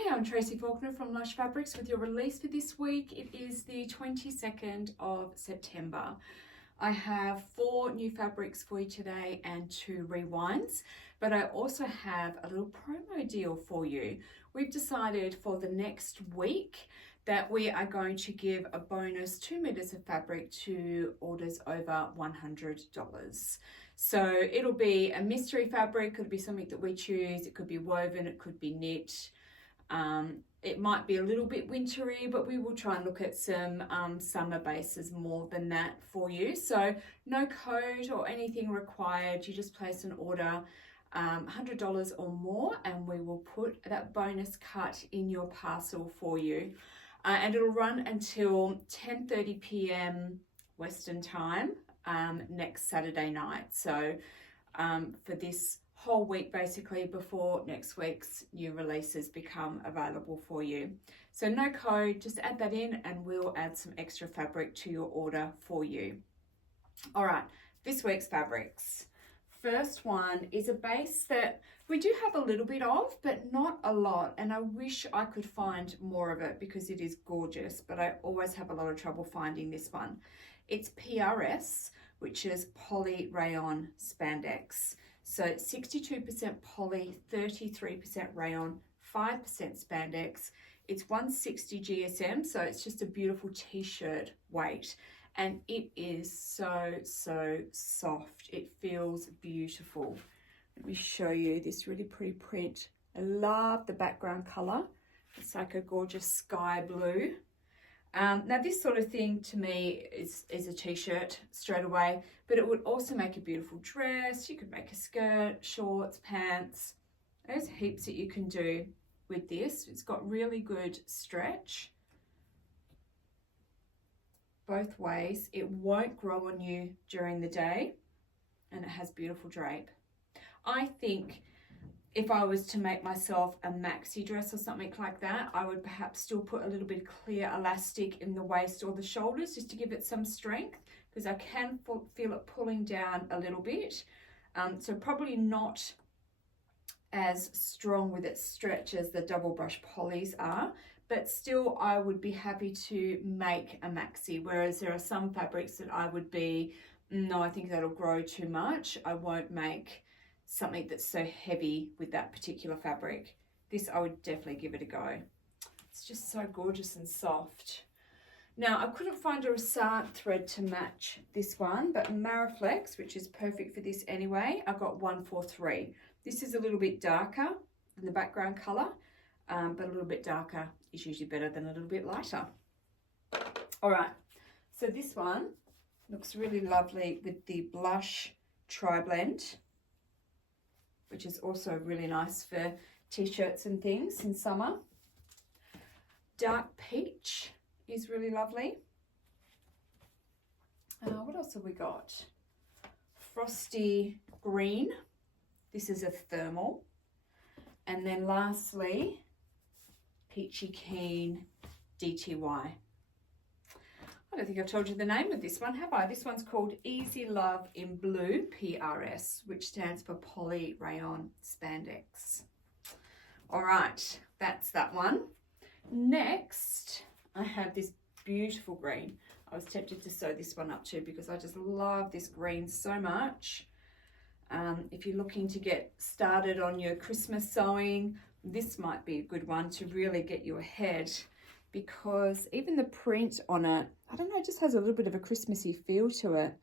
Hi, I'm Tracy Faulkner from Lush Fabrics with your release for this week. It is the 22nd of September. I have 4 new fabrics for you today and 2 rewinds, but I also have a little promo deal for you. We've decided for the next week that we are going to give a bonus 2 meters of fabric to orders over $100. So it'll be a mystery fabric, could be something that we choose, it could be woven, it could be knit. It might be a little bit wintry, but we will try and look at some summer bases more than that for you. So no code or anything required. You just place an order, $100 or more, and we will put that bonus cut in your parcel for you. And it'll run until 10:30 p.m. Western time next Saturday night. So for this whole week, basically, before next week's new releases become available for you. So no code, just add that in and we'll add some extra fabric to your order for you. All right, this week's fabrics. First one is a base that we do have a little bit of, but not a lot. And I wish I could find more of it because it is gorgeous, but I always have a lot of trouble finding this one. It's PRS, which is poly rayon spandex. So 62% poly, 33% rayon, 5% spandex. It's 160 GSM, so it's just a beautiful t-shirt weight. And it is so, so soft. It feels beautiful. Let me show you this really pretty print. I love the background color. It's like a gorgeous sky blue. Now this sort of thing to me is a t-shirt straight away, but it would also make a beautiful dress. You could make a skirt, shorts, pants. There's heaps that you can do with this. It's got really good stretch both ways. It won't grow on you during the day, and it has beautiful drape. I think if I was to make myself a maxi dress or something like that, I would perhaps still put a little bit of clear elastic in the waist or the shoulders just to give it some strength, because I can feel it pulling down a little bit. So probably not as strong with its stretch as the double brush polys are, but still I would be happy to make a maxi, whereas there are some fabrics that I would be, no, I think that'll grow too much. I won't make something that's so heavy with that particular fabric. This I would definitely give it a go. It's just so gorgeous and soft. Now I couldn't find a Rassart thread to match this one, but Mariflex, which is perfect for this anyway, I got 143. This is a little bit darker than the background color, but a little bit darker is usually better than a little bit lighter. All right, so this one looks really lovely with the blush tri-blend, which is also really nice for t-shirts and things in summer. Dark peach is really lovely. What else have we got? Frosty green. This is a thermal. And then lastly, Peachy Keen DTY. I don't think I've told you the name of this one, have I? This one's called Easy Love in Blue PRS, which stands for Poly Rayon Spandex. All right, that's that one. Next, I have this beautiful green. I was tempted to sew this one up too because I just love this green so much. If you're looking to get started on your Christmas sewing, this might be a good one to really get you ahead, because even the print on it, I don't know, it just has a little bit of a Christmassy feel to it.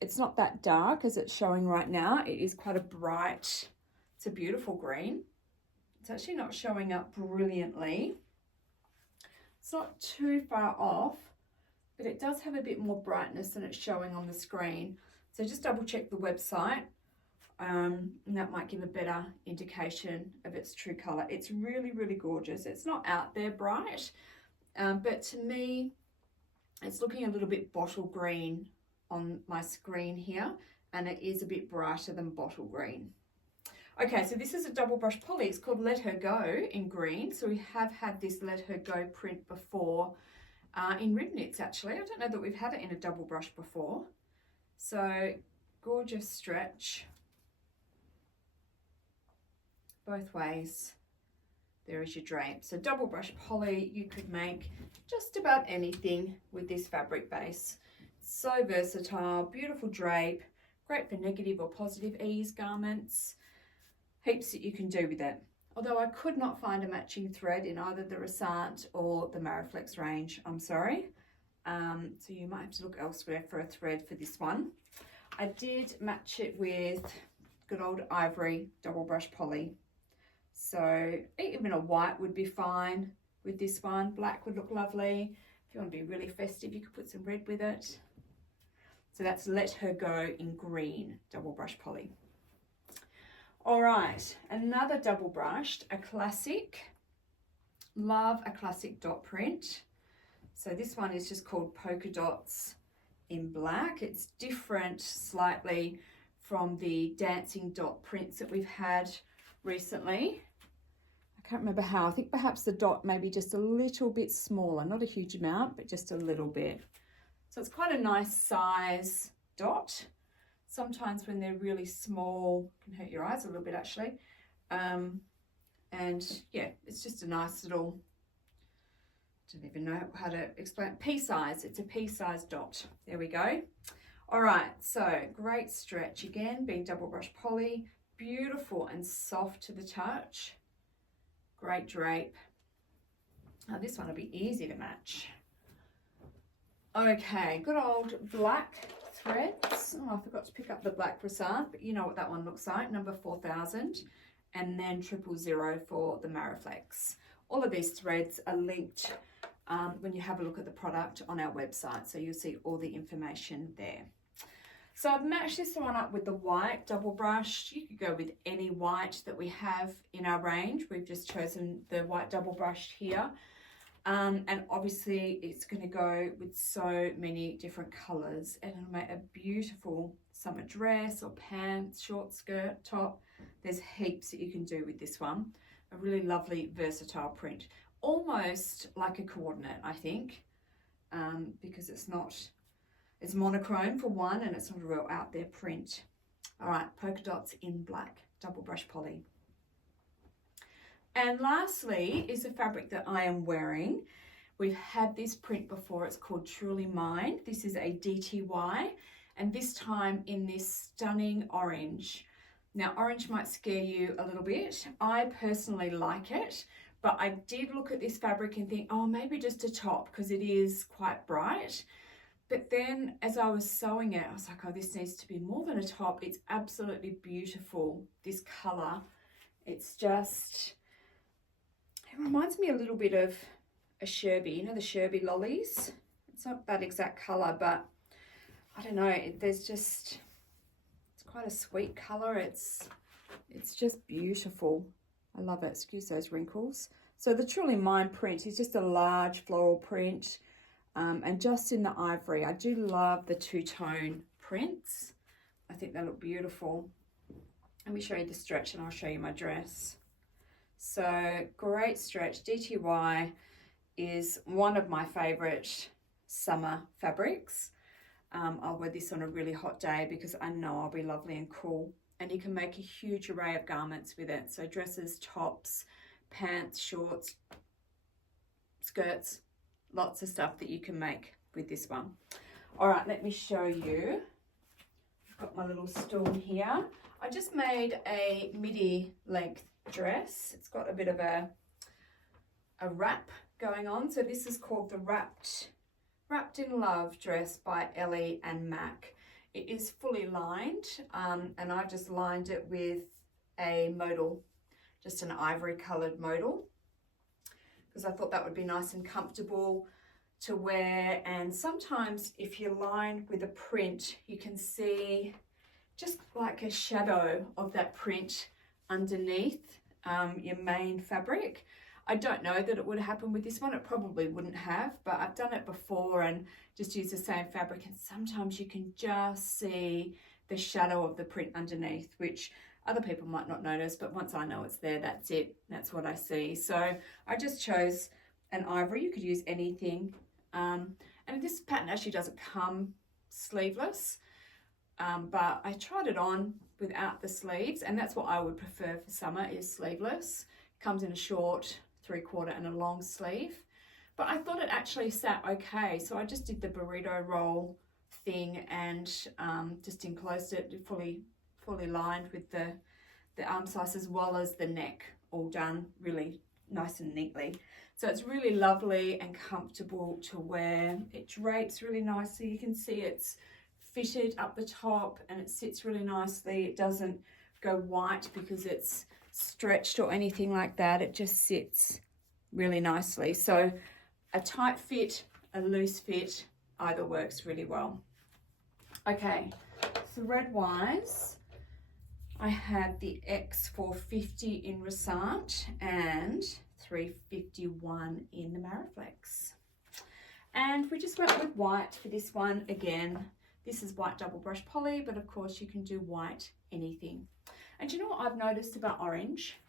It's not that dark as it's showing right now. It is quite a bright, it's a beautiful green. It's actually not showing up brilliantly. It's not too far off, but it does have a bit more brightness than it's showing on the screen. So just double check the website, and that might give a better indication of its true color. It's really, really gorgeous. It's not out there bright, but to me, it's looking a little bit bottle green on my screen here, and it is a bit brighter than bottle green. Okay, so this is a double brush poly. It's called Let Her Go in green. So we have had this Let Her Go print before in rib knits actually. I don't know that we've had it in a double brush before. So gorgeous stretch both ways. there is your drape. So double brush poly, you could make just about anything with this fabric base. So versatile, beautiful drape, great for negative or positive ease garments. Heaps that you can do with it. Although I could not find a matching thread in either the Resant or the Mariflex range, I'm sorry. So you might have to look elsewhere for a thread for this one. I did match it with good old ivory double brush poly. So even a white would be fine with this one. Black would look lovely. If you want to be really festive, you could put some red with it. So that's Let Her Go in green double brush poly. All right, another double brushed, a classic. Love a classic dot print. So this one is just called Polka Dots in Black. It's different slightly from the dancing dot prints that we've had recently. I can't remember how. I think perhaps the dot may be just a little bit smaller, not a huge amount, but just a little bit. So it's quite a nice size dot. Sometimes when they're really small, can hurt your eyes a little bit actually. And yeah, it's just a nice little, don't even know how to explain, pea size. It's a pea size dot. There we go. All right, so great stretch again, being double brush poly, beautiful and soft to the touch. Great drape. Now this one will be easy to match. Okay, good old black threads. Oh, I forgot to pick up the black Resant, but you know what that one looks like, number 4000, and then 000 for the Mariflex. All of these threads are linked when you have a look at the product on our website, so you'll see all the information there. So I've matched this one up with the white double brushed. You could go with any white that we have in our range. We've just chosen the white double brushed here. And obviously it's going to go with so many different colors, and it'll make a beautiful summer dress or pants, short skirt, top. There's heaps that you can do with this one. A really lovely versatile print, almost like a coordinate, I think, because it's monochrome for one, and it's not a real out there print. All right, polka dots in black, double brush poly. And lastly is the fabric that I am wearing. We've had this print before. It's called Truly Mine. This is a DTY, and this time in this stunning orange. Now, orange might scare you a little bit. I personally like it, but I did look at this fabric and think, oh, maybe just a top, because it is quite bright. But then as I was sewing it, I was like, oh, this needs to be more than a top. It's absolutely beautiful, this color. It's just, it reminds me a little bit of a Sherby, you know, the Sherby lollies. It's not that exact color, but I don't know, there's just, it's quite a sweet color. It's just beautiful. I love it. Excuse those wrinkles. So the Truly Mine print is just a large floral print, and just in the ivory. I do love the two-tone prints. I think they look beautiful. Let me show you the stretch and I'll show you my dress. So great stretch. DTY is one of my favorite summer fabrics. I'll wear this on a really hot day because I know I'll be lovely and cool, and you can make a huge array of garments with it. So dresses, tops, pants, shorts, skirts, lots of stuff that you can make with this one. All right, let me show you. I've got my little stool here. I just made a midi length dress. It's got a bit of a wrap going on. So this is called the Wrapped in Love dress by Ellie and Mac. It is fully lined, and I've just lined it with a modal, just an ivory coloured modal, because I thought that would be nice and comfortable to wear. And sometimes if you line with a print, you can see just like a shadow of that print underneath your main fabric. I don't know that it would happen with this one. It probably wouldn't have, but I've done it before and just used the same fabric, and sometimes you can just see the shadow of the print underneath, which other people might not notice, but once I know it's there, that's it. That's what I see. So I just chose an ivory. You could use anything. And this pattern actually doesn't come sleeveless, but I tried it on without the sleeves, and that's what I would prefer for summer, is sleeveless. Comes in a short, 3/4 and a long sleeve. But I thought it actually sat okay. So I just did the burrito roll thing and just enclosed it fully lined with the arm slice as well as the neck, all done really nice and neatly. So it's really lovely and comfortable to wear. It drapes really nicely. You can see it's fitted up the top and it sits really nicely. It doesn't go white because it's stretched or anything like that. It just sits really nicely. So a tight fit, a loose fit, either works really well. Okay, thread wise, I have the X450 in Resant and 351 in the Mariflex. And we just went with white for this one. Again, this is white double brush poly, but of course you can do white anything. And you know what I've noticed about orange?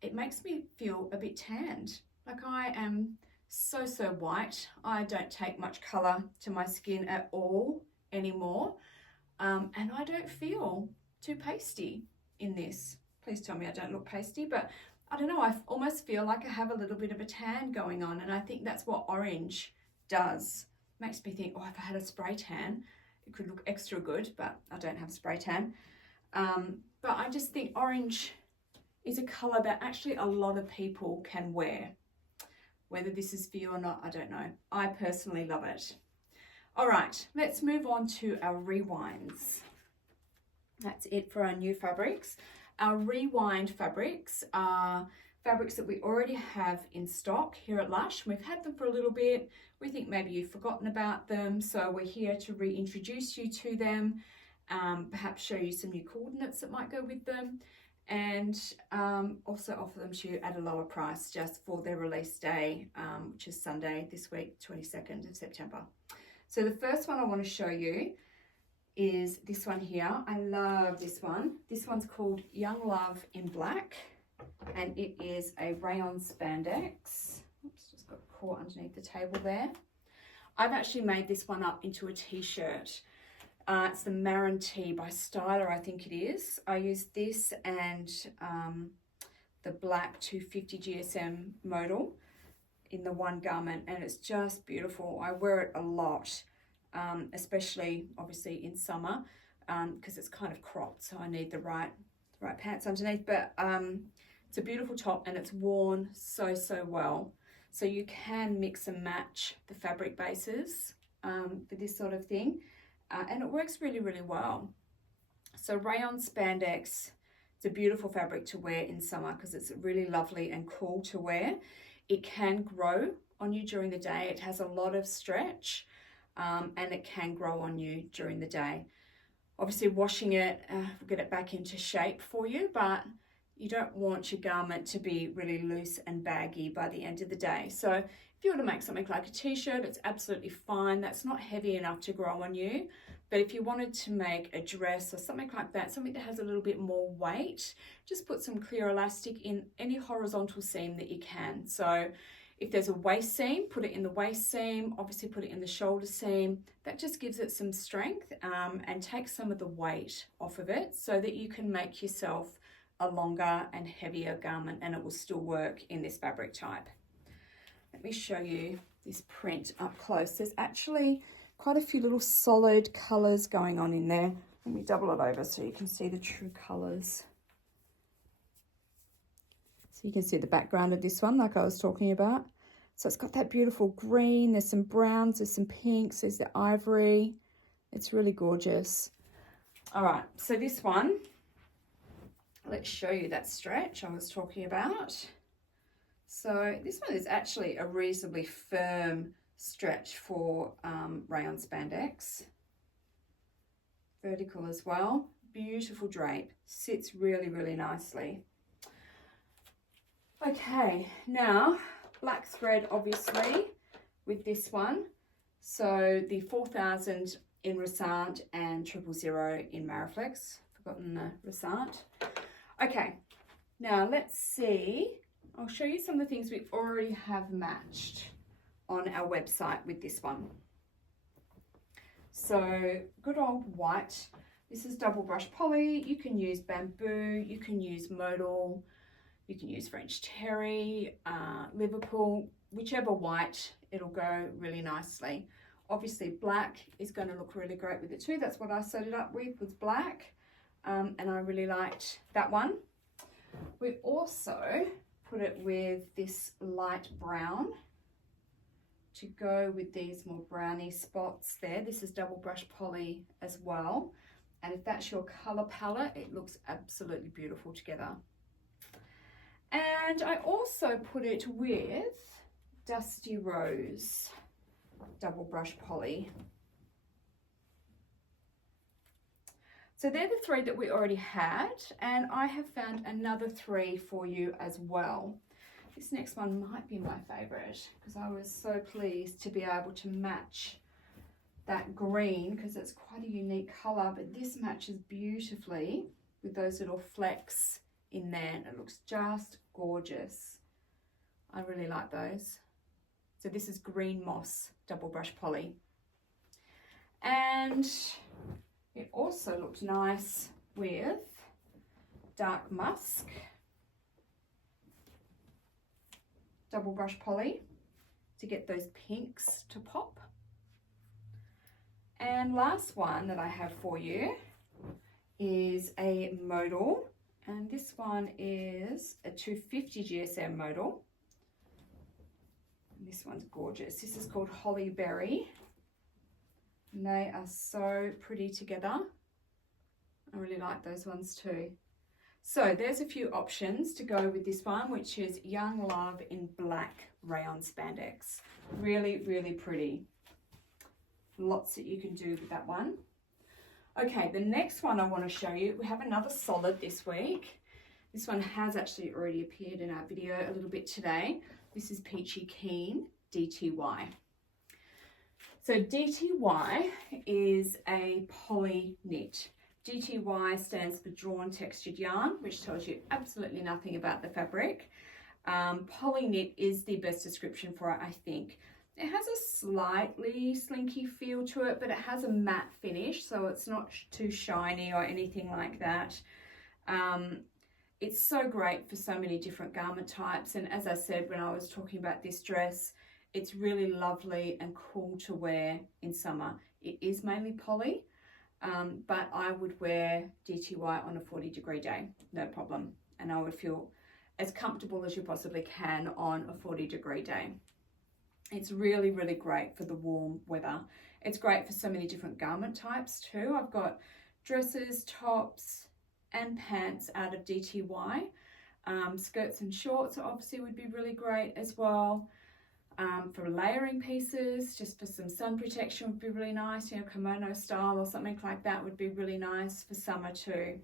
It makes me feel a bit tanned. Like I am so white. I don't take much color to my skin at all anymore. And I don't feel too pasty in this. Please tell me I don't look pasty, but I don't know, I almost feel like I have a little bit of a tan going on, and I think that's what orange does. Makes me think, oh, if I had a spray tan, it could look extra good, but I don't have spray tan. But I just think orange is a colour that actually a lot of people can wear. Whether this is for you or not, I don't know. I personally love it. All right, let's move on to our rewinds. That's it for our new fabrics. Our rewind fabrics are fabrics that we already have in stock here at Lush. We've had them for a little bit. We think maybe you've forgotten about them, so we're here to reintroduce you to them, perhaps show you some new coordinates that might go with them, and also offer them to you at a lower price just for their release day, which is Sunday this week, 22nd of September. So the first one I want to show you is this one here. I love this one. This one's called Young Love in Black, and it is a rayon spandex. Oops, just got caught underneath the table there. I've actually made this one up into a t-shirt. It's the Marin Tee by Styler, I think it is. I used this and the black 250 GSM modal in the one garment, and it's just beautiful. I wear it a lot. Especially obviously in summer because it's kind of cropped, so I need the right pants underneath, but it's a beautiful top and it's worn so well. So you can mix and match the fabric bases for this sort of thing, and it works really well. So rayon spandex, it's a beautiful fabric to wear in summer because it's really lovely and cool to wear. It can grow on you during the day. It has a lot of stretch. And it can grow on you during the day. Obviously washing it will get it back into shape for you, but you don't want your garment to be really loose and baggy by the end of the day. So if you want to make something like a t-shirt, it's absolutely fine. That's not heavy enough to grow on you. But if you wanted to make a dress or something like that, something that has a little bit more weight, just put some clear elastic in any horizontal seam that you can. So if there's a waist seam, put it in the waist seam, obviously put it in the shoulder seam. That just gives it some strength and takes some of the weight off of it so that you can make yourself a longer and heavier garment, and it will still work in this fabric type. Let me show you this print up close. There's actually quite a few little solid colours going on in there. Let me double it over so you can see the true colours. So you can see the background of this one like I was talking about. So it's got that beautiful green, there's some browns, there's some pinks, there's the ivory. It's really gorgeous. All right, so this one, let's show you that stretch I was talking about. So this one is actually a reasonably firm stretch for rayon spandex. Vertical as well, beautiful drape, sits really nicely. Okay, now black thread obviously with this one. So the 4000 in Resant and 000 in Mariflex. Forgotten the Resant. Okay, now let's see. I'll show you some of the things we already have matched on our website with this one. So good old white. This is double brush poly. You can use bamboo, you can use modal, You can use French terry, Liverpool, whichever white, it'll go really nicely. Obviously black is going to look really great with it too. That's what I set it up with, was black. And I really liked that one. We also put it with this light brown to go with these more browny spots there. This is double brush poly as well. And if that's your color palette, it looks absolutely beautiful together. And I also put it with Dusty Rose double brush poly. So they're the three that we already had, and I have found another three for you as well. This next one might be my favorite because I was so pleased to be able to match that green because it's quite a unique color, but this matches beautifully with those little flecks in there, and it looks just gorgeous. I really like those. So this is Green Moss double brush poly, and it also looked nice with Dark Musk double brush poly to get those pinks to pop. And last one that I have for you is a modal, and this one is a 250 GSM modal. And this one's gorgeous. This is called Holly Berry. And they are so pretty together. I really like those ones too. So there's a few options to go with this one, which is Young Love in black rayon spandex. Really, really pretty. Lots that you can do with that one. Okay, the next one I want to show you, we have another solid this week. This one has actually already appeared in our video a little bit today. This is Peachy Keen DTY. So DTY is a poly knit. DTY stands for drawn textured yarn, which tells you absolutely nothing about the fabric. Poly knit is the best description for it, I think. It has a slightly slinky feel to it, but it has a matte finish, so it's not too shiny or anything like that. It's so great for so many different garment types, and as I said when I was talking about this dress, it's really lovely and cool to wear in summer. It is mainly poly, but I would wear DTY on a 40-degree day, no problem. And I would feel as comfortable as you possibly can on a 40-degree day. It's really, really great for the warm weather. It's great for so many different garment types too. I've got dresses, tops, and pants out of DTY. Skirts and shorts obviously would be really great as well. For layering pieces, just for some sun protection would be really nice, you know, kimono style or something like that would be really nice for summer too.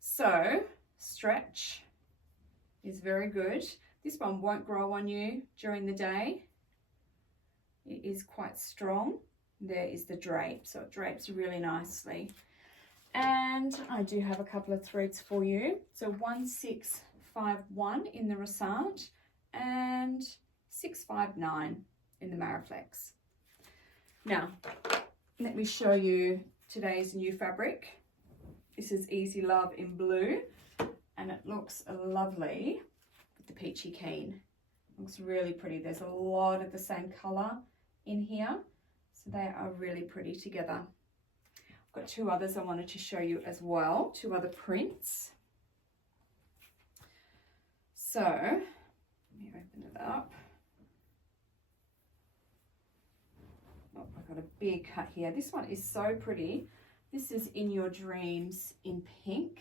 So stretch is very good. This one won't grow on you during the day. It is quite strong. There is the drape, so it drapes really nicely. And I do have a couple of threads for you. So 1651 in the Resant and 659 in the Mariflex. Now, let me show you today's new fabric. This is Easy Love in blue, and it looks lovely with the Peachy Keen. Looks really pretty. There's a lot of the same color in here, so they are really pretty together. I've got two others I wanted to show you as well, two other prints. So let me open it up. Oh, I've got a big cut here. This one is so pretty. This is In Your Dreams in pink,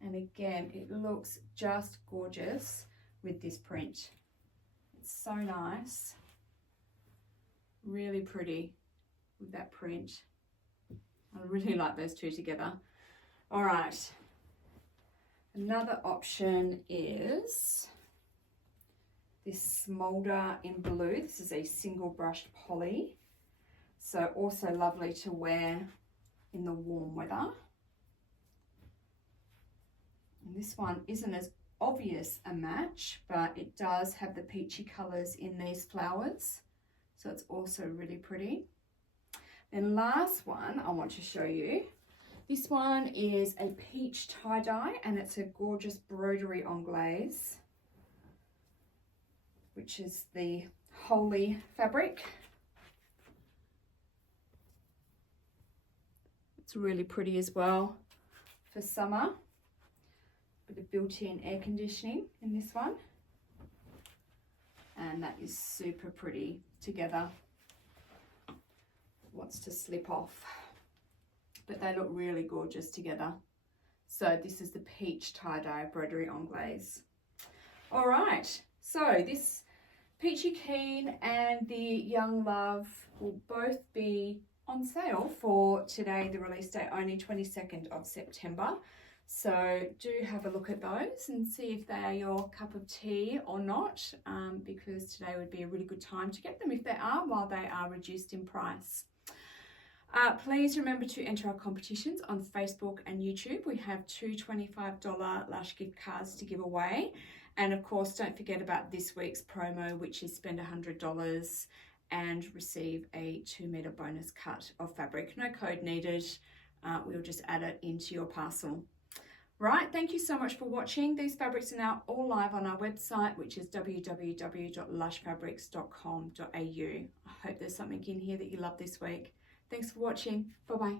and again it looks just gorgeous with this print. It's so nice, really pretty with that print. I really like those two together. All right, another option is this Smolder in blue. This is a single brushed poly, so also lovely to wear in the warm weather. And this one isn't as obvious a match, but it does have the peachy colors in these flowers, so it's also really pretty. Then last one I want to show you This one is a peach tie-dye and it's a gorgeous broderie anglaise, which is the Holy fabric. It's really pretty as well for summer. Bit of built-in air conditioning in this one. And that is super pretty together. Wants to slip off. But they look really gorgeous together. So this is the peach tie-dye broderie anglaise. All right, so this Peachy Keen and the Young Love will both be on sale for today, the release date only 22nd of September. So do have a look at those and see if they are your cup of tea or not, because today would be a really good time to get them if they are, while they are reduced in price. Please remember to enter our competitions on Facebook and YouTube. We have two $25 Lush gift cards to give away. And of course, don't forget about this week's promo, which is spend $100 and receive a 2-meter bonus cut of fabric. No code needed. We'll just add it into your parcel. Right, thank you so much for watching. These fabrics are now all live on our website, which is www.lushfabrics.com.au. I hope there's something in here that you love this week. Thanks for watching. Bye-bye.